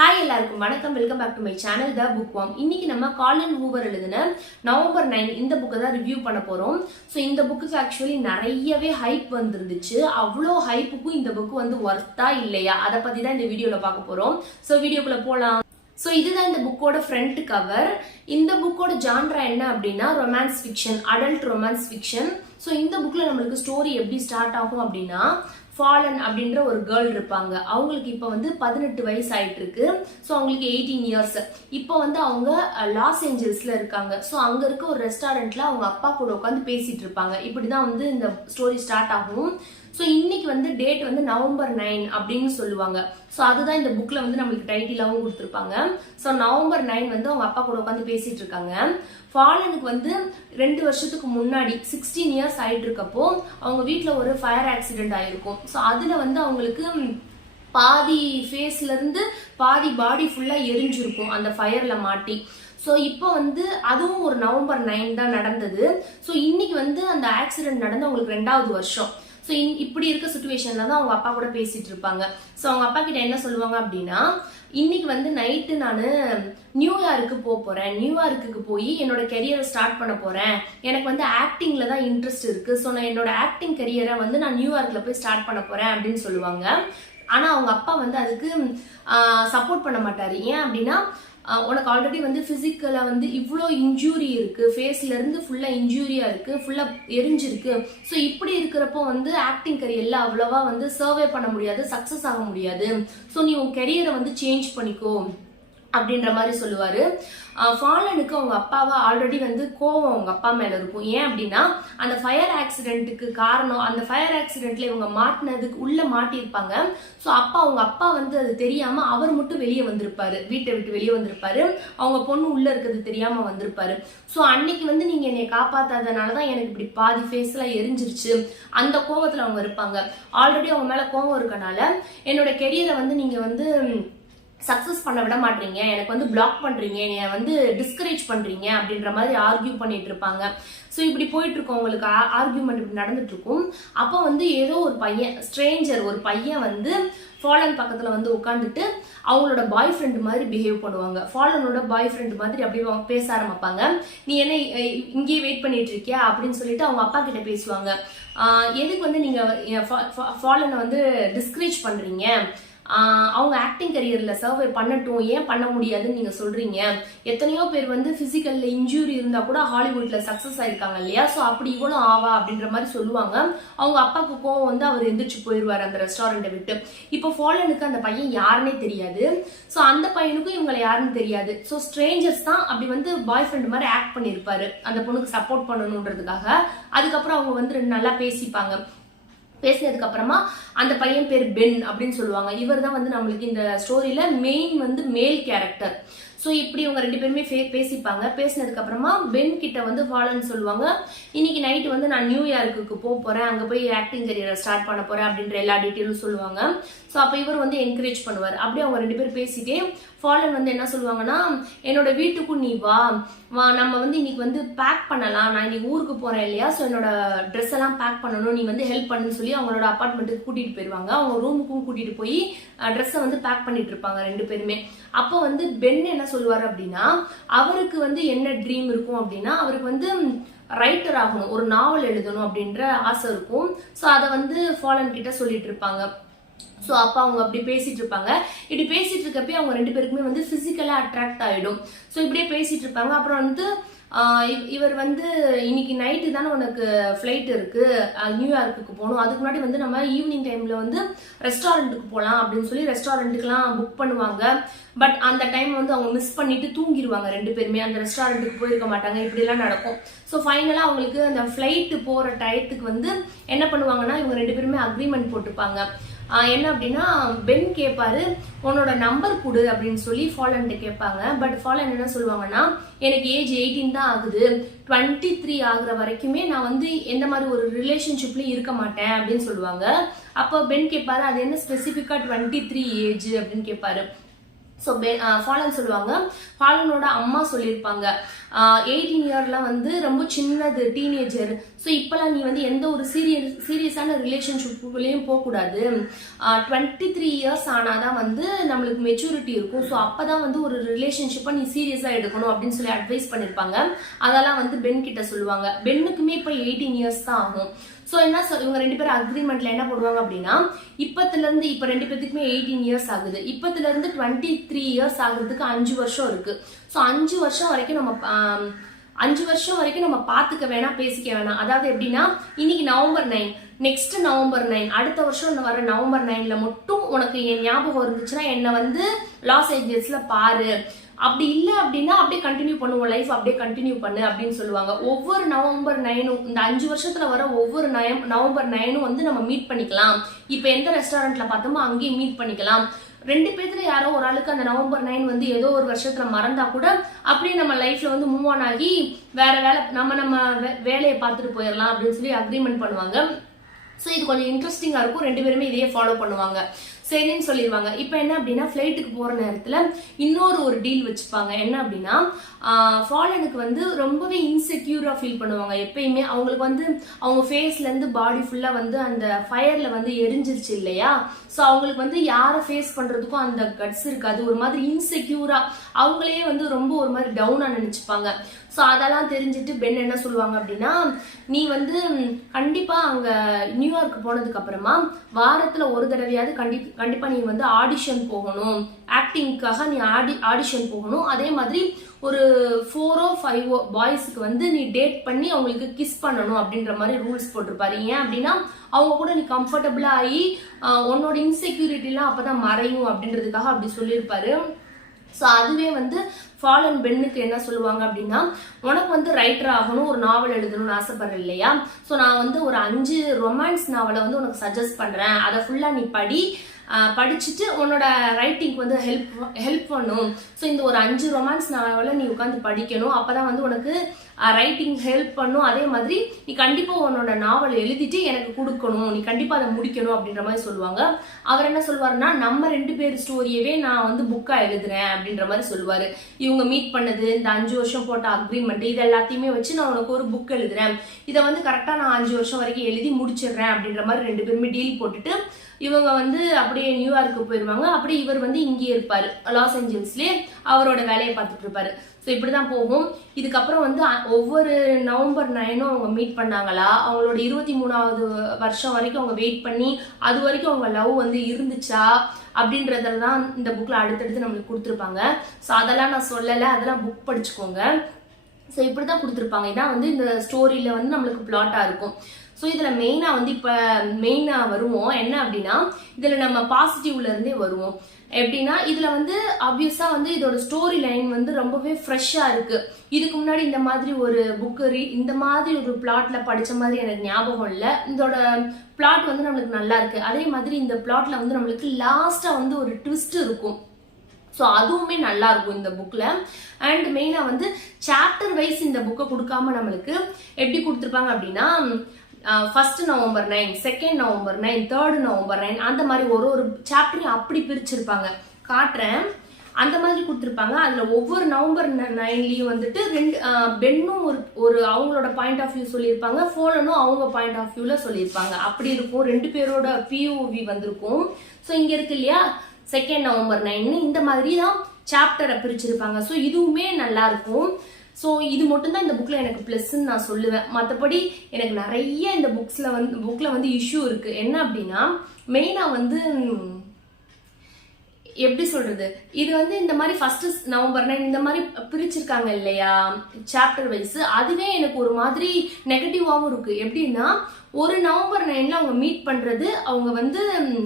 Hi எல்லாருக்கும் வணக்கம். Welcome back to my channel the book worm. இன்னைக்கு நம்ம காலின் ஹூவர் எழுதின நவம்பர் 9 இந்த புக்கை தான் ரிவ்யூ பண்ண போறோம். ஸோ இந்த புக்கு ஆக்சுவலி நிறையவே ஹைப் வந்துருந்துச்சு. அவ்வளோ ஹைப்புக்கும் இந்த புக்கு வந்து ஒர்த்தா இல்லையா அதை பத்தி தான் இந்த வீடியோல பார்க்க போறோம். ஸோ வீடியோக்குள்ள போலாம். ஸோ இதுதான் இந்த புக்கோட ஃப்ரண்ட் கவர். இந்த புக்கோட ஜான்ரா என்ன அப்படின்னா romance fiction, adult romance fiction. So இந்த புக்ல நம்மளுக்கு ஸ்டோரி எப்படி ஸ்டார்ட் ஆகும் அப்படின்னா, ஃபாலன் அப்படின்ற ஒரு கேர்ள் இருப்பாங்க. அவங்களுக்கு இப்போ வந்து 18 வயசு ஆயிட்டு இருக்கு. ஸோ அவங்களுக்கு 18 இயர்ஸ். இப்போ வந்து அவங்க லாஸ் ஏஞ்சல்ஸ்ல இருக்காங்க. ஸோ அங்க இருக்க ஒரு ரெஸ்டாரண்ட்ல அவங்க அப்பா கூட உட்காந்து பேசிட்டு இருப்பாங்க. இப்படிதான் வந்து இந்த ஸ்டோரி ஸ்டார்ட் ஆகும். ஸோ இன்னைக்கு வந்து டேட் வந்து நவம்பர் 9 அப்படின்னு சொல்லுவாங்க. ஸோ அதுதான் இந்த புக்ல வந்து நம்மளுக்கு டைட்டிலாவும் கொடுத்துருப்பாங்க. ஸோ நவம்பர் 9 வந்து அவங்க அப்பா கூட உட்காந்து பேசிட்டு இருக்காங்க. ஃபாலனுக்கு வந்து 2 வருஷத்துக்கு முன்னாடி 16 இயர்ஸ் ஆயிட்டு இருக்கப்போ அவங்க வீட்டில் ஒரு ஃபயர் ஆக்சிடென்ட் ஆயிருக்கும். ஸோ அதுல வந்து அவங்களுக்கு பாதி ஃபேஸ்ல இருந்து பாதி பாடி ஃபுல்லா எரிஞ்சிருக்கும் அந்த ஃபயர்ல மாட்டி. ஸோ இப்போ வந்து அதுவும் ஒரு நவம்பர் 9 தான் நடந்தது. ஸோ இன்னைக்கு வந்து அந்த ஆக்சிடென்ட் நடந்து அவங்களுக்கு 2வது வருஷம். ஸோ இப்படி இருக்க சுச்சுவேஷன்ல தான் அவங்க அப்பா கூட பேசிட்டு இருப்பாங்க. ஸோ அவங்க அப்பா கிட்ட என்ன சொல்லுவாங்க அப்படின்னா, இன்னைக்கு வந்து நைட்டு நான் நியூயார்க்கு போறேன். நியூயார்க்கு போய் என்னோட கெரியரை ஸ்டார்ட் பண்ண போறேன். எனக்கு வந்து ஆக்டிங்ல தான் இன்ட்ரெஸ்ட் இருக்கு. ஸோ நான் என்னோட ஆக்டிங் கெரியரை வந்து நான் நியூயார்க்ல போய் ஸ்டார்ட் பண்ண போறேன் அப்படின்னு சொல்லுவாங்க. ஆனா அவங்க அப்பா வந்து அதுக்கு சப்போர்ட் பண்ண மாட்டாரு. ஏன் அப்படின்னா, உனக்கு ஆல்ரெடி வந்து பிசிக்கலா வந்து இவ்வளோ இன்ஜூரி இருக்கு, ஃபேஸ்ல இருந்து ஃபுல்லா இன்ஜூரியா இருக்கு, ஃபுல்லா எரிஞ்சிருக்கு. ஸோ இப்படி இருக்கிறப்போ வந்து ஆக்டிங் கரியர்ல அவ்வளவா வந்து சர்வே பண்ண முடியாது, சக்சஸ் ஆக முடியாது. ஸோ நீ உன் கெரியரை வந்து சேஞ்ச் பண்ணிக்கோ அப்படின்ற மாதிரி சொல்லுவாரு. ஃபாலனுக்கு அவங்க அப்பாவை ஆல்ரெடி வந்து கோவம் அவங்க அப்பா மேல இருக்கும். ஏன் அப்படின்னா, அந்த ஃபயர் ஆக்சிடென்ட்டுக்கு காரணம், அந்த ஃபயர் ஆக்சிடென்ட்ல இவங்க மாட்டினதுக்கு உள்ள மாட்டியிருப்பாங்க. ஸோ அவங்க அப்பா வந்து அது தெரியாம அவர் மட்டும் வெளியே வந்திருப்பாரு, வீட்டை விட்டு வெளியே வந்திருப்பாரு. அவங்க பொண்ணு உள்ள இருக்கிறது தெரியாம வந்திருப்பாரு. ஸோ அன்னைக்கு வந்து நீங்க என்னை காப்பாத்தாதனாலதான் எனக்கு இப்படி பாதி ஃபேஸ் எல்லாம் எரிஞ்சிருச்சு, அந்த கோவத்துல அவங்க இருப்பாங்க. ஆல்ரெடி அவங்க மேல கோவம் இருக்கனால என்னோட கெரியரை வந்து நீங்க வந்து சக்சஸ் பண்ண விட மாட்டீங்க, எனக்கு வந்து பிளாக் பண்றீங்க, என்னை வந்து டிஸ்கரேஜ் பண்றீங்க அப்படின்ற மாதிரி ஆர்கியூ பண்ணிட்டு இருப்பாங்க. ஸோ இப்படி போயிட்டு இருக்கோம், உங்களுக்கு ஆர்கியூமெண்ட் இப்படி நடந்துட்டு இருக்கும். அப்போ வந்து ஏதோ ஒரு பையன், ஸ்ட்ரேஞ்சர் ஒரு பையன் வந்து ஃபாலன் பக்கத்துல வந்து உட்காந்துட்டு அவங்களோட பாய் ஃப்ரெண்ட் மாதிரி பிஹேவ் பண்ணுவாங்க. ஃபாலனோட பாய் ஃப்ரெண்ட் மாதிரி அப்படியே பேச ஆரம்பிப்பாங்க. நீ என்ன இங்கேயே வெயிட் பண்ணிட்டு இருக்கியா அப்படின்னு சொல்லிட்டு அவங்க அப்பா கிட்ட பேசுவாங்க. எதுக்கு வந்து நீங்க ஃபாலனை வந்து டிஸ்கரேஜ் பண்றீங்க, அவங்க ஆக்டிங் கரியர்ல சர்வே பண்ணட்டும், ஏன் பண்ண முடியாதுன்னு நீங்க சொல்றீங்க. எத்தனையோ பேர் வந்து பிசிக்கல்ல இன்ஜூரி இருந்தா கூட ஹாலிவுட்ல சக்சஸ் ஆயிருக்காங்க இல்லையா. சோ அப்படி இவ்வளவு ஆவா அப்படின்ற மாதிரி சொல்லுவாங்க. அவங்க அப்பாவுக்கு கோவம் வந்து அவர் எந்திரிச்சு போயிருவாரு அந்த ரெஸ்டாரண்ட்டை விட்டு. இப்போ ஃபாலனுக்கு அந்த பையன் யாருன்னே தெரியாது. சோ அந்த பையனுக்கும் இவங்களை யாருன்னு தெரியாது. சோ ஸ்ட்ரேஞ்சர்ஸ் தான் அப்படி வந்து பாய் ஃப்ரெண்ட் மாதிரி ஆக்ட் பண்ணிருப்பாரு அந்த பொண்ணுக்கு சப்போர்ட் பண்ணணும்ன்றதுக்காக. அதுக்கப்புறம் அவங்க வந்து நல்லா பேசிப்பாங்க. பேசினதுக்கு அப்புறமா அந்த பையன் பேர் பென் அப்படின்னு சொல்லுவாங்க. இவர் தான் வந்து நம்மளுக்கு இந்த ஸ்டோரியில மெயின் வந்து மேல் கேரக்டர். ஸோ இப்படி இவங்க 2 பேருமே பேசிப்பாங்க. பேசினதுக்கு அப்புறமா பென் கிட்ட வந்து ஃபாலன் சொல்லுவாங்க, இன்னைக்கு நைட்டு வந்து நான் நியூயார்க்கு போறேன், அங்க போய் ஆக்டிங் கரியரை ஸ்டார்ட் பண்ண போறேன் அப்படின்ற எல்லா டீட்டெயிலும் சொல்லுவாங்க. ஸோ அப்ப இவர் வந்து என்கரேஜ் பண்ணுவார். அப்படியே அவங்க 2 பேரும் பேசிட்டே ஃபாலன் வந்து என்ன சொல்லுவாங்கன்னா, என்னோட வீட்டுக்கும் நீ வா, நம்ம வந்து இன்னைக்கு வந்து பேக் பண்ணலாம், நான் இன்னைக்கு ஊருக்கு போறேன் இல்லையா, ஸோ என்னோட ட்ரெஸ் எல்லாம் பேக் பண்ணணும், நீ வந்து ஹெல்ப் பண்ணுன்னு சொல்லி அவங்களோட அப்பார்ட்மெண்ட்டுக்கு கூட்டிட்டு போயிருவாங்க. அவங்க ரூமுக்கும் கூட்டிட்டு போய் ட்ரெஸ்ஸை வந்து பேக் பண்ணிட்டு இருப்பாங்க 2 பேருமே. அப்போ வந்து பென் என்ன சொல்லுவாரு அப்படின்னா, அவருக்கு வந்து என்ன ட்ரீம் இருக்கும் அப்படின்னா, அவருக்கு வந்து ரைட்டர் ஆகணும், ஒரு நாவல் எழுதணும் அப்படின்ற ஆசை இருக்கும். ஸோ அதை வந்து ஃபாலன் கிட்ட சொல்லிட்டு இருப்பாங்க. ஸோ அப்போ அவங்க அப்படி பேசிட்டு இருப்பாங்க. இப்படி பேசிட்டு இருக்கப்பே அவங்க 2 பேருக்குமே வந்து பிசிக்கலா அட்ராக்ட் ஆயிடும். ஸோ இப்படியே பேசிட்டு இருப்பாங்க. அப்புறம் வந்து இவர் வந்து இன்னைக்கு நைட்டு தானே உனக்கு ஃபிளைட் இருக்கு, நியூயார்க்கு போகணும், அதுக்கு முன்னாடி வந்து நம்ம ஈவினிங் டைம்ல வந்து ரெஸ்டாரண்ட்டுக்கு போகலாம் அப்படின்னு சொல்லி ரெஸ்டாரண்ட்டுக்குலாம் புக் பண்ணுவாங்க. பட் அந்த டைம் வந்து அவங்க மிஸ் பண்ணிட்டு தூங்கிடுவாங்க 2 பேருமே, அந்த ரெஸ்டாரண்ட்டுக்கு போயிருக்க மாட்டாங்க. இப்படி எல்லாம் நடக்கும். ஸோ ஃபைனலா அவங்களுக்கு அந்த ஃபிளைட் போற டயத்துக்கு வந்து என்ன பண்ணுவாங்கன்னா, இவங்க 2 பேருமே அக்ரிமெண்ட் போட்டுப்பாங்க. என்ன அப்படின்னா, பென் கேட்பாரு, உன்னோட நம்பர் கொடு அப்படின்னு சொல்லி ஃபாலன்ட்ட கேட்பாங்க. பட் ஃபாலன் என்ன சொல்லுவாங்கன்னா, எனக்கு ஏஜ் 18 தான் ஆகுது, 23 ஆகுற வரைக்குமே நான் வந்து எந்த மாதிரி ஒரு ரிலேஷன்ஷிப்லயும் இருக்க மாட்டேன் அப்படின்னு சொல்லுவாங்க. அப்போ பென் கேட்பாரு, அது என்ன ஸ்பெசிபிக்கா 23 ஏஜ் அப்படின்னு கேட்பாரு. ஸோ ஃபாலன் சொல்லுவாங்க, ஃபாலனோட அம்மா சொல்லியிருப்பாங்க 18 இயர்ல வந்து ரொம்ப சின்னது டீனேஜர். ஸோ இப்பெல்லாம் நீ வந்து எந்த ஒரு சீரியஸான ரிலேஷன்ஷிப்லையும் போகக்கூடாது, 23 இயர்ஸ் ஆனாதான் வந்து நம்மளுக்கு மெச்சூரிட்டி இருக்கும். ஸோ அப்பதான் வந்து ஒரு ரிலேஷன்ஷிப்பை நீ சீரியஸா எடுக்கணும் அப்படின்னு சொல்லி அட்வைஸ் பண்ணிருப்பாங்க. அதெல்லாம் வந்து பென் கிட்ட சொல்லுவாங்க. பென்னுக்குமே இப்போ 18 இயர்ஸ் தான் ஆகும். ஸோ என்ன இவங்க 2 பேரும் அக்ரிமெண்ட்ல என்ன போடுவாங்க அப்படின்னா, இப்பத்துல இருந்து இப்ப 2 பேத்துக்குமே 18 இயர்ஸ் ஆகுது, இப்பத்துல இருந்து 23 இயர்ஸ் ஆகுறதுக்கு 5 வருஷம் இருக்கு. ஸோ 5 வருஷம் வரைக்கும் நம்ம பாத்துக்க வேணாம், பேசிக்க வேணாம். அதாவது எப்படின்னா, இன்னைக்கு நவம்பர் 9, நெக்ஸ்ட் நவம்பர் 9, அடுத்த வருஷம் வர நவம்பர் 9ல மட்டும் உனக்கு என் ஞாபகம் இருந்துச்சுன்னா என்ன வந்து லாஸ் ஏஞ்சல்ஸ்ல பாரு, அப்படி இல்லை அப்படின்னா அப்படியே கண்டினியூ பண்ணுவோம், லைஃப் அப்படியே கண்டினியூ பண்ணு அப்படின்னு சொல்லுவாங்க. ஒவ்வொரு நவம்பர் 9, இந்த 5 வருஷத்துல வர ஒவ்வொரு நவம்பர் 9 வந்து நம்ம மீட் பண்ணிக்கலாம். இப்ப எந்த ரெஸ்டாரண்ட்ல பார்த்தோமோ அங்கேயும் மீட் பண்ணிக்கலாம். 2 பேத்துல யாரோ ஒரு ஆளுக்கு அந்த நவம்பர் 9 வந்து ஏதோ ஒரு வருஷத்துல மறந்தா கூட அப்படியே நம்ம லைஃப்ல வந்து மூவ் ஆன் ஆகி வேற வேலை நம்ம வேலையை பார்த்துட்டு போயிடலாம் அப்படின்னு சொல்லி அக்ரிமெண்ட் பண்ணுவாங்க. ஸோ இது கொஞ்சம் இன்ட்ரெஸ்டிங்கா இருக்கும். 2 பேருமே இதையே ஃபாலோ பண்ணுவாங்க, சரின்னு சொல்லிடுவாங்க. இப்போ என்ன அப்படின்னா, ஃபிளைட்டுக்கு போற நேரத்துல இன்னொரு டீல் வச்சுப்பாங்க. என்ன அப்படின்னா, ஃபாலனுக்கு வந்து ரொம்பவே இன்செக்யூரா ஃபீல் பண்ணுவாங்க. எப்பயுமே அவங்களுக்கு வந்து அவங்க ஃபேஸ்ல இருந்து பாடி ஃபுல்லா வந்து அந்த ஃபயர்ல வந்து எரிஞ்சிருச்சு இல்லையா. ஸோ அவங்களுக்கு வந்து யாரை ஃபேஸ் பண்றதுக்கும் அந்த கட்ஸ் இருக்காது. ஒரு மாதிரி இன்செக்யூரா அவங்களே வந்து ரொம்ப ஒரு மாதிரி டவுனா நினைச்சுப்பாங்க. ஸோ அதெல்லாம் தெரிஞ்சுட்டு பென் என்ன சொல்லுவாங்க அப்படின்னா, நீ வந்து கண்டிப்பா அங்க நியூயார்க் போனதுக்கு அப்புறமா வாரத்துல ஒரு தடவையாவது கண்டிப்பா நீ வந்து ஆடிஷன் போகணும், ஆக்டிங்காக நீ ஆடிஷன் போகணும். அதே மாதிரி ஒரு 4 or 5 பாய்ஸுக்கு வந்து நீ டேட் பண்ணி அவங்களுக்கு கிஸ் பண்ணணும் அப்படின்ற மாதிரி ரூல்ஸ் போட்டிருப்பாரு. ஏன் அப்படின்னா அவங்க கூட நீ கம்ஃபர்டபுளா ஆகி உன்னோட இன்செக்யூரிட்டிலாம் அப்பதான் மறையும் அப்படின்றதுக்காக அப்படி சொல்லியிருப்பாரு. ஸோ அதுவே வந்து ஃபாலன் பென்னுக்கு என்ன சொல்லுவாங்க அப்படின்னா, உனக்கு வந்து ரைட்டர் ஆகணும், ஒரு நாவல் எழுதணும்னு ஆசைப்படுறேன் இல்லையா. ஸோ நான் வந்து ஒரு 5 ரொமான்ஸ் நாவலை வந்து உனக்கு சஜஸ்ட் பண்றேன், அதை ஃபுல்லா நீ படிச்சுட்டு உன்னோட ரைட்டிங்க்கு வந்து ஹெல்ப் பண்ணும். ஸோ இந்த ஒரு 5 ரொமான்ஸ் நாவலை நீ உட்காந்து படிக்கணும், அப்பதான் வந்து உனக்கு ரைட்டிங் ஹெல்ப் பண்ணும். அதே மாதிரி நீ கண்டிப்பா உன்னோட நாவல் எழுதிட்டு எனக்கு கொடுக்கணும், நீ கண்டிப்பா அதை முடிக்கணும் அப்படின்ற மாதிரி சொல்லுவாங்க. அவர் என்ன சொல்லுவாருன்னா, நம்ம 2 பேர் ஸ்டோரியவே நான் வந்து புக்கா எழுதுறேன் அப்படின்ற மாதிரி சொல்லுவாரு. இவங்க மீட் பண்ணது, இந்த 5 வருஷம் போட்ட அக்ரிமெண்ட், இது எல்லாத்தையுமே வச்சு நான் உனக்கு ஒரு புக் எழுதுறேன், இதை வந்து கரெக்டா நான் 5 வருஷம் வரைக்கும் எழுதி முடிச்சிடுறேன் அப்படின்ற மாதிரி 2 பேருமே டீல் போட்டுட்டு இவங்க வந்து அப்படியே நியூயார்க்கு போயிருவாங்க. அப்படியே இவர் வந்து இங்கேயே இருப்பாரு, லாஸ் ஏஞ்சல்ஸ்லயே அவரோட வேலையை பார்த்துட்டு இருப்பாரு. ஸோ இப்படிதான் போகும். இதுக்கப்புறம் வந்து ஒவ்வொரு நவம்பர் 9 அவங்க மீட் பண்ணாங்களா, அவங்களோட 23வது வருஷம் வரைக்கும் அவங்க வெயிட் பண்ணி அது வரைக்கும் அவங்க லவ் வந்து இருந்துச்சா அப்படின்றதெல்லாம் இந்த புக்ல அடுத்தடுத்து நம்மளுக்கு கொடுத்துருப்பாங்க. ஸோ அதெல்லாம் நான் சொல்லலை, அதெல்லாம் புக் படிச்சுக்கோங்க. ஸோ இப்படிதான் கொடுத்துருப்பாங்க. இதான் வந்து இந்த ஸ்டோரியில வந்து நம்மளுக்கு பிளாட்டா இருக்கும். ஸோ இதுல மெயினா வந்து இப்ப மெயினா வருவோம் என்ன அப்படின்னா, இதுல நம்ம பாசிட்டிவ்ல இருந்தே வருவோம். எப்படின்னா, இதுல வந்து ஆப்வியஸா வந்து இதோட ஸ்டோரி லைன் வந்து ரொம்பவே ஃப்ரெஷ்ஷா இருக்கு. இதுக்கு முன்னாடி இந்த மாதிரி ஒரு புக்கு இந்த மாதிரி ஒரு பிளாட்ல படிச்ச மாதிரி எனக்கு ஞாபகம் இல்லை. இதோட பிளாட் வந்து நம்மளுக்கு நல்லா இருக்கு. அதே மாதிரி இந்த பிளாட்ல வந்து நம்மளுக்கு லாஸ்டா வந்து ஒரு ட்விஸ்ட் இருக்கும். ஸோ அதுவுமே நல்லா இருக்கும் இந்த புக்ல. அண்ட் மெயினா வந்து சாப்டர் வைஸ் இந்த புக்கை கொடுக்காம நம்மளுக்கு எப்படி கொடுத்துருப்பாங்க அப்படின்னா, 1 நவம்பர் 9, 2 நவம்பர் 9, 3 நவம்பர் 9 அந்த மாதிரி ஒரு சாப்டரையும் அப்படி பிரிச்சிருப்பாங்க. காட்டுறேன், அந்த மாதிரி கொடுத்துருப்பாங்க. அதுல ஒவ்வொரு நவம்பர் 9லயும் வந்துட்டு பென்னும் ஒரு அவங்களோட பாயிண்ட் ஆஃப் வியூ சொல்லியிருப்பாங்க, ஃபாலனும் அவங்க பாயிண்ட் ஆஃப் வியூல சொல்லியிருப்பாங்க. அப்படி இருக்கும், 2 பேரோட POV வந்திருக்கும். ஸோ இங்க இருக்கு இல்லையா 2 நவம்பர் 9 இந்த மாதிரி தான் சாப்டரை பிரிச்சிருப்பாங்க. ஸோ இதுவுமே நல்லா இருக்கும். ஸோ இது மட்டும்தான் இந்த புக்ல எனக்கு பிளஸ்ன்னு நான் சொல்லுவேன். மற்றபடி எனக்கு நிறைய இந்த புக்ல வந்து இஷ்யூ இருக்கு. என்ன அப்படின்னா, மெயினா வந்து எப்படி சொல்றது, இது வந்து இந்த மாதிரி 1 நவம்பர் 9 இந்த மாதிரி பிரிச்சிருக்காங்க இல்லையா சாப்டர் வைஸ், அதுவே எனக்கு ஒரு மாதிரி நெகட்டிவாவும் இருக்கு. எப்படின்னா, ஒரு நவம்பர் 9ல அவங்க மீட் பண்றது அவங்க வந்து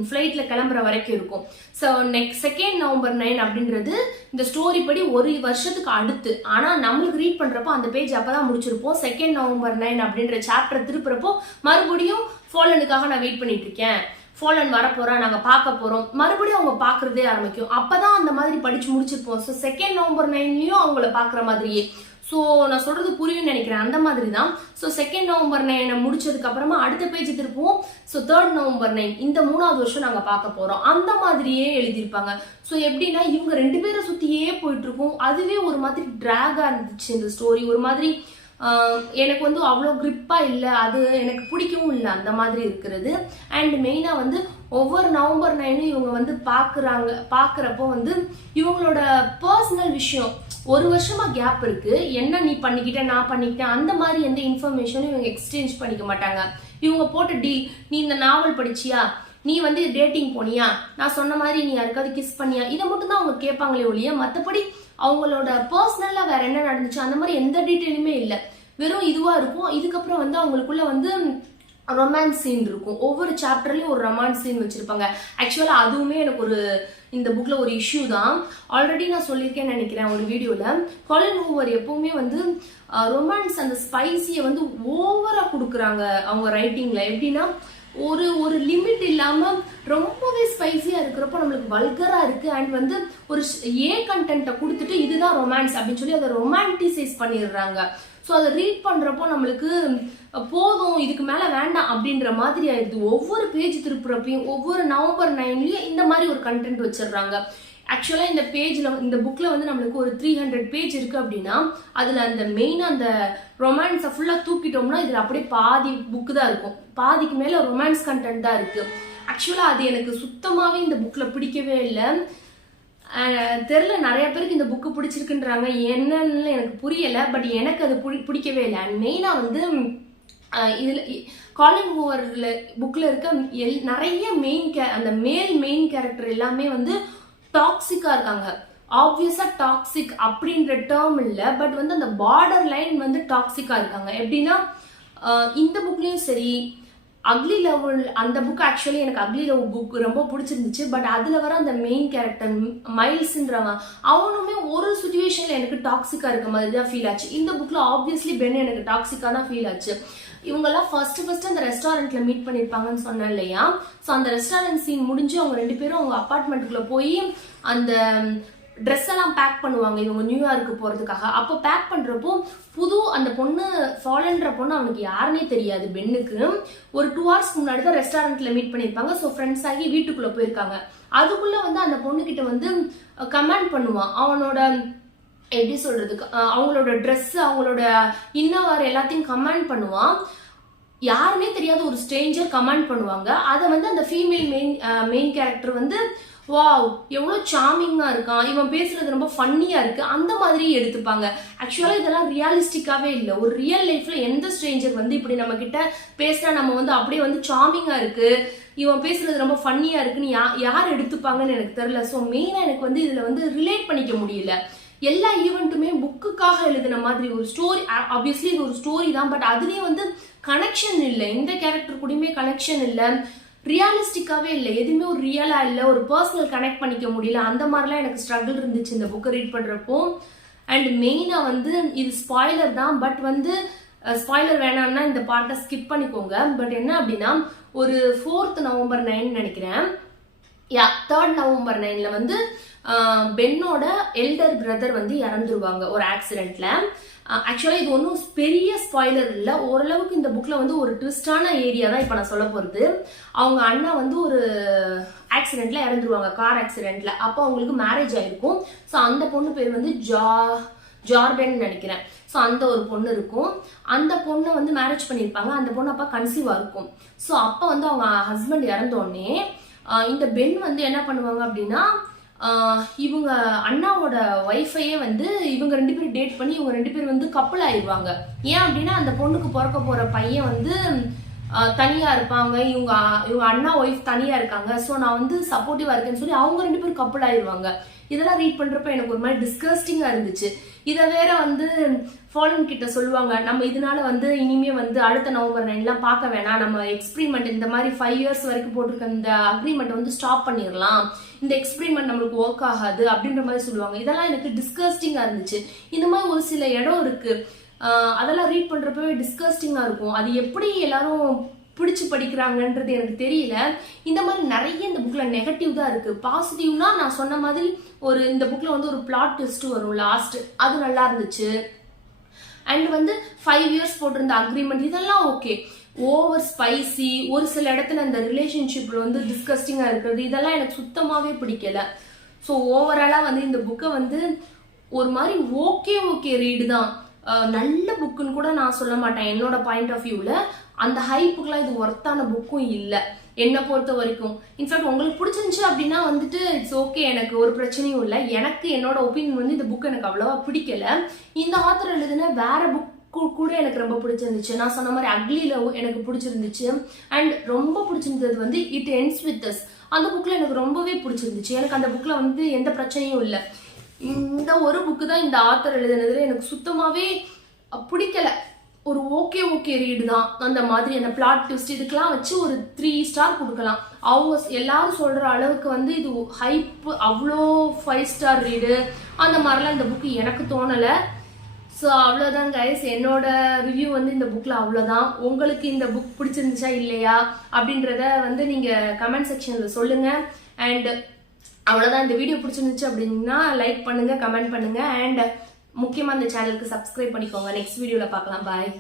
ஃபிளைட்ல கிளம்புற வரைக்கும் இருக்கும். ஸோ நெக்ஸ்ட் 2 நவம்பர் 9 அப்படின்றது இந்த ஸ்டோரி படி ஒரு வருஷத்துக்கு அடுத்து. ஆனா நம்மளுக்கு ரீட் பண்றப்போ அந்த பேஜ் அப்பதான் முடிச்சிருப்போம். 2 நவம்பர் 9 அப்படின்ற சாப்டர் திருப்புறப்போ மறுபடியும் ஃபாலனுக்காக நான் வெயிட் பண்ணிட்டு இருக்கேன், ஃபாலன் வரப்போறா, நாங்க பார்க்க போறோம், மறுபடியும் அவங்க பாக்குறதே ஆரம்பிக்கும். அப்பதான் அந்த மாதிரி படிச்சு முடிச்சிருப்போம். ஸோ 2 நவம்பர் 9லயும் அவங்கள பாக்குற மாதிரியே. ஸோ நான் சொல்றது புரியும்னு நினைக்கிறேன். அந்த மாதிரி தான். ஸோ 2 நவம்பர் 9 முடிச்சதுக்கு அப்புறமா அடுத்த பேஜ் திருப்புவோம். ஸோ 3 நவம்பர் 9 இந்த 3வது வருஷம் நாங்க பார்க்க போறோம். அந்த மாதிரியே எழுதியிருப்பாங்க. ஸோ எப்படின்னா இவங்க 2 பேரை சுத்தியே போயிட்டு இருக்கும். அதுவே ஒரு மாதிரி டிராகா இருந்துச்சு இந்த ஸ்டோரி. ஒரு மாதிரி எனக்கு வந்து அவ்வளோ கிரிப்பா இல்லை, அது எனக்கு பிடிக்கவும் இல்லை அந்த மாதிரி இருக்கிறது. அண்ட் மெயினா வந்து ஒவ்வொரு நவம்பர் 9 இவங்க வந்து பாக்குறப்போ வந்து இவங்களோட பர்சனல் விஷயம், ஒரு வருஷமா கேப் இருக்கு, என்ன நீ பண்ணிக்கிட்ட நான் பண்ணிக்கிட்டேன் அந்த மாதிரி எந்த இன்ஃபர்மேஷனும் இவங்க எக்ஸ்சேஞ்ச் பண்ணிக்க மாட்டாங்க. இவங்க போட்ட டீல், நீ இந்த நாவல் படிச்சியா, நீ வந்து டேட்டிங் போனியா, நான் சொன்ன மாதிரி நீ யாருக்காவது கிஸ் பண்ணியா, இதை மட்டும் தான் அவங்க கேட்பாங்களே ஒழிய மற்றபடி அவங்களோட பர்சனலா வேற என்ன நடந்துச்சு அந்த மாதிரி எந்த டீட்டெயிலுமே இல்லை. வெறும் இதுவா இருக்கும். இதுக்கப்புறம் வந்து அவங்களுக்குள்ள வந்து ரொமான்ஸ் சீன் இருக்கும். ஒவ்வொரு சாப்டர்லயும் ஒரு ரொமான்ஸ் சீன் வச்சிருப்பாங்க. ஆக்சுவலா அதுவுமே எனக்கு ஒரு இந்த புக்ல ஒரு இஷ்யூ தான். ஆல்ரெடி நான் சொல்லியிருக்கேன்னு நினைக்கிறேன் ஒரு வீடியோல. காலின் ஹூவர் எப்பவுமே வந்து ரொமான்ஸ் அந்த ஸ்பைசியை வந்து ஓவரா கொடுக்குறாங்க அவங்க ரைட்டிங்ல. எப்படின்னா ஒரு லிமிட் இல்லாம ரொம்பவே ஸ்பைசியா இருக்கிறப்போ நம்மளுக்கு வல்கரா இருக்கு. அண்ட் வந்து ஒரு கண்டென்ட்டை கொடுத்துட்டு இதுதான் ரொமான்ஸ் அப்படின்னு சொல்லி அதை ரொமான்டிசைஸ் பண்ணிடுறாங்க. ஸோ அதை ரீட் பண்றப்போ நம்மளுக்கு போதும், இதுக்கு மேல வேண்டாம் அப்படின்ற மாதிரி ஆயிடுது. ஒவ்வொரு பேஜ் திருப்புறப்பையும் ஒவ்வொரு நவம்பர் 9லயும் இந்த மாதிரி ஒரு கண்டென்ட் வச்சிடுறாங்க. ஆக்சுவலா இந்த பேஜ்ல இந்த புக்ல வந்து நம்மளுக்கு ஒரு 300 பேஜ் இருக்கு அப்படின்னா அதுல அந்த மெயினா அந்த ரொமான்ஸை ஃபுல்லா தூக்கிட்டோம்னா இதுல அப்படியே பாதி புக்கு தான் இருக்கும். பாதிக்கு மேல ரொமான்ஸ் கண்டென்ட் தான் இருக்கு. ஆக்சுவலா அது எனக்கு சுத்தமாவே இந்த புக்ல பிடிக்கவே இல்லை. தெரியல, நிறைய பேருக்கு இந்த புக்கு பிடிச்சிருக்குன்றாங்க, என்னன்னு எனக்கு புரியல. பட் எனக்கு அது பிடிக்கவே இல்லை. அண்ட் மெயினா வந்து இதுல காலின் ஹூவர்ல புக்ல இருக்க நிறைய அந்த மெயின் கேரக்டர் எல்லாமே வந்து டாக்ஸிக்கா இருக்காங்க. ஆப்வியஸா டாக்ஸிக் அப்படின்ற டேர்ம் இல்ல, பட் வந்து அந்த பார்டர் லைன் வந்து டாக்ஸிக்கா இருக்காங்க. எப்படின்னா இந்த புக்லயும் சரி, அக்லி லவ் அந்த புக் ஆக்சுவலி எனக்கு அக்லி லவ் புக் ரொம்ப பிடிச்சிருந்துச்சு. பட் அதுல வர அந்த மெயின் கேரக்டர் மைல்ஸ்ன்றவன் அவனுமே ஒரு சுச்சுவேஷன்ல எனக்கு டாக்ஸிக்கா இருக்க மாதிரி தான் ஃபீல் ஆச்சு. இந்த புக்ல ஆப்வியஸ்லி பென் எனக்கு டாக்ஸிக்கா தான் ஃபீல் ஆச்சு. இவங்கெல்லாம் ஃபர்ஸ்ட் அந்த ரெஸ்டாரண்ட்ல மீட் பண்ணிருப்பாங்கன்னு சொன்னேன் இல்லையா. ஸோ அந்த ரெஸ்டாரண்ட் சீன் முடிஞ்சு அவங்க 2 பேரும் அவங்க அப்பார்ட்மெண்ட்டுக்குள்ள போய் அந்த ட்ரெஸ் எல்லாம் பேக் பண்ணுவாங்க இவங்க நியூயார்க்கு போறதுக்காக. அப்போ பேக் பண்றப்போ அந்த பொண்ணு ஃபாலன்ற பொண்ணு அவனுக்கு யாருன்னே தெரியாது பென்னுக்கு. ஒரு 2 hours முன்னாடி தான் ரெஸ்டாரண்ட்ல மீட் பண்ணிருப்பாங்க. ஸோ ஃப்ரெண்ட்ஸ் ஆகி வீட்டுக்குள்ள போயிருக்காங்க. அதுக்குள்ள வந்து அந்த பொண்ணு கிட்ட வந்து கமெண்ட் பண்ணுவான். அவனோட எப்படி சொல்றதுக்கு, அவங்களோட ட்ரெஸ் அவங்களோட இன்னவர் எல்லாத்தையும் கமெண்ட் பண்ணுவான். யாருமே தெரியாத ஒரு ஸ்ட்ரேஞ்சர் கமெண்ட் பண்ணுவாங்க. அதை வந்து அந்த ஃபீமேல் மெயின் கேரக்டர் வந்து வாவ் எவ்வளோ சார்மிங்கா இருக்கான், இவன் பேசுறது ரொம்ப ஃபன்னியா இருக்கு அந்த மாதிரி எடுத்துப்பாங்க. ஆக்சுவலா இதெல்லாம் ரியலிஸ்டிக்காவே இல்லை. ஒரு ரியல் லைஃப்ல எந்த ஸ்ட்ரேஞ்சர் வந்து இப்படி நம்ம கிட்ட பேசினா நம்ம வந்து அப்படியே வந்து சார்மிங்கா இருக்கு, இவன் பேசுறது ரொம்ப ஃபன்னியா இருக்குன்னு யார் எடுத்துப்பாங்கன்னு எனக்கு தெரியல. ஸோ மெயினா எனக்கு வந்து இதுல வந்து ரிலேட் பண்ணிக்க முடியல. எல்லா ஈவெண்ட்டுமே புக்குக்காக எழுதின மாதிரி ஒரு ஸ்டோரி. ஆப்வியஸ்லி இது ஒரு ஸ்டோரி தான், பட் அதுலயே வந்து கனெக்ஷன் இல்லை, எந்த கேரக்டர் கூடயுமே கனெக்ஷன் இல்லை, ரியலிஸ்டிக்காவே இல்லை, எதுவுமே ஒரு ரியலா இல்லை, ஒரு பர்சனல் கனெக்ட் பண்ணிக்க முடியல. அந்த மாதிரிலாம் எனக்கு ஸ்ட்ரகிள் இருந்துச்சு இந்த புக்கை ரீட் பண்றப்போ. அண்ட் மெயினா வந்து இது ஸ்பாய்லர் தான், பட் வந்து ஸ்பாய்லர் வேணாம்னா இந்த பார்ட்டை ஸ்கிப் பண்ணிக்கோங்க. பட் என்ன அப்படின்னா ஒரு 4th நவம்பர் 9 நினைக்கிறேன், 3rd நவம்பர் 9ல வந்து பென்னோட எல்டர் பிரதர் வந்து இறந்துருவாங்க ஒரு ஆக்சிடென்ட்ல. ஆக்சுவலா இது ஒன்றும் பெரிய ஸ்பாய்லர் இல்லை, ஓரளவுக்கு இந்த புக்ல வந்து ஒரு ட்விஸ்டான ஏரியா தான் இப்ப நான் சொல்ல போறது. அவங்க அண்ணா வந்து ஒரு ஆக்சிடென்ட்ல இறந்துருவாங்க, கார் ஆக்சிடென்ட்ல. அப்போ அவங்களுக்கு மேரேஜ் ஆயிருக்கும். ஸோ அந்த பொண்ணு பேர் வந்து ஜார்டன் நினைக்கிறேன். ஸோ அந்த ஒரு பொண்ணு இருக்கும். அந்த பொண்ணை வந்து மேரேஜ் பண்ணியிருப்பாங்க. அந்த பொண்ணு அப்பா கன்சீவா இருக்கும். ஸோ அப்போ வந்து அவங்க ஹஸ்பண்ட் இறந்தோடனே இந்த பென் வந்து என்ன பண்ணுவாங்க அப்படின்னா இவங்க அண்ணாவோட ஒய்ஃபையே வந்து இவங்க 2 பேரும் டேட் பண்ணி இவங்க 2 பேரும் வந்து கப்பல் ஆயிடுவாங்க. ஏன் அப்படின்னா அந்த பொண்ணுக்கு பிறக்க போற பையன் வந்து தனியா இருப்பாங்க, இவங்க அண்ணா ஒய்ஃப் தனியா இருக்காங்க. ஸோ நான் வந்து சப்போர்ட்டிவா இருக்கேன்னு சொல்லி அவங்க 2 பேரும் கப்பல் ஆயிடுவாங்க. இதெல்லாம் ரீட் பண்றப்ப எனக்கு ஒரு மாதிரி டிஸ்கஸ்டிங்கா இருந்துச்சு. இதை வேற வந்து ஃபாலன் கிட்ட சொல்லுவாங்க, நம்ம இதனால வந்து இனிமே வந்து அடுத்த நவம்பர் 9 பார்க்க வேணாம், நம்ம எக்ஸ்பிரிமெண்ட் இந்த மாதிரி 5 years வரைக்கும் போட்டிருக்க இந்த அக்ரிமெண்ட் வந்து ஸ்டாப் பண்ணிடலாம், இந்த எக்ஸ்பிரிமெண்ட் நம்மளுக்கு ஒர்க் ஆகாது அப்படின்ற மாதிரி சொல்லுவாங்க. இதெல்லாம் எனக்கு டிஸ்கஸ்டிங்கா இருந்துச்சு. இந்த மாதிரி ஒரு சில இடம் இருக்கு, அதெல்லாம் ரீட் பண்றப்பவே டிஸ்கஸ்டிங்கா இருக்கும். அது எப்படி எல்லாரும் பிடிச்சு படிக்கிறாங்கன்றது எனக்கு தெரியல. இந்த மாதிரி நிறைய இந்த புக்ல நெகட்டிவ் தான் இருக்கு. பாசிட்டிவ்னா நான் சொன்ன மாதிரி இந்த புக்ல வந்து ஒரு பிளாட் ட்விஸ்ட் வரும் லாஸ்ட், அது நல்லா இருந்துச்சு. அண்ட் வந்து 5 இயர்ஸ் போட்டிருந்த அக்ரிமெண்ட் இதெல்லாம் ஓகே. ஓவர் ஸ்பைசி, ஒரு சில இடத்துல அந்த ரிலேஷன்ஷிப்ல வந்து டிஸ்கஸ்டிங்கா இருக்கிறது, இதெல்லாம் எனக்கு சுத்தமாவே பிடிக்கல. ஸோ ஓவராலா வந்து இந்த புக்கை வந்து ஒரு மாதிரி ஓகே ரீடு தான். நல்ல புக்குன்னு கூட நான் சொல்ல மாட்டேன் என்னோட பாயிண்ட் ஆஃப் வியூல. அந்த ஹைப்புக்குலாம் இது ஒர்த்தான புக்கும் இல்லை என்னை பொறுத்த வரைக்கும். இன்ஃபேக்ட் உங்களுக்கு பிடிச்சிருந்துச்சு அப்படின்னா வந்துட்டு இட்ஸ் ஓகே, எனக்கு ஒரு பிரச்சனையும் இல்லை. எனக்கு என்னோட ஒப்பீனியன் வந்து இந்த புக் எனக்கு அவ்வளவா பிடிக்கல. இந்த ஆத்தர் எழுதுன வேற புக் கூட எனக்கு ரொம்ப பிடிச்சிருந்துச்சு. நான் சொன்ன மாதிரி அக்லி லவ் எனக்கு பிடிச்சிருந்துச்சு. அண்ட் ரொம்ப பிடிச்சிருந்தது வந்து இட் எண்ட்ஸ் வித் அஸ். அந்த புக்ல எனக்கு ரொம்பவே பிடிச்சிருந்துச்சு. எனக்கு அந்த புக்ல வந்து எந்த பிரச்சனையும் இல்லை. இந்த ஒரு புக்கு தான் இந்த ஆத்தர் எழுதுனதுல எனக்கு சுத்தமாவே பிடிக்கல. ஒரு ஓகே ரீடு தான். அந்த மாதிரி அந்த பிளாட் ட்விஸ்ட் இதுக்கெல்லாம் வச்சு ஒரு 3 ஸ்டார் கொடுக்கலாம். அவங்க எல்லாரும் சொல்ற அளவுக்கு வந்து இது ஹைப் அவ்வளோ 5 ஸ்டார் ரீடு அந்த மாதிரிலாம் இந்த புக்கு எனக்கு தோணலை. ஸோ அவ்வளோதான் கைஸ், என்னோட ரிவ்யூ வந்து இந்த புக்கில் அவ்வளோதான். உங்களுக்கு இந்த புக் பிடிச்சிருந்துச்சா இல்லையா அப்படின்றத வந்து நீங்கள் கமெண்ட் செக்ஷனில் சொல்லுங்கள். அண்ட் அவ்வளோதான். இந்த வீடியோ பிடிச்சிருந்துச்சு அப்படின்னா லைக் பண்ணுங்கள், கமெண்ட் பண்ணுங்கள். அண்ட் முக்கியமாக இந்த சேனலுக்கு சப்ஸ்கிரைப் பண்ணிக்கோங்க. நெக்ஸ்ட் வீடியோவில் பார்க்கலாம். பாய்.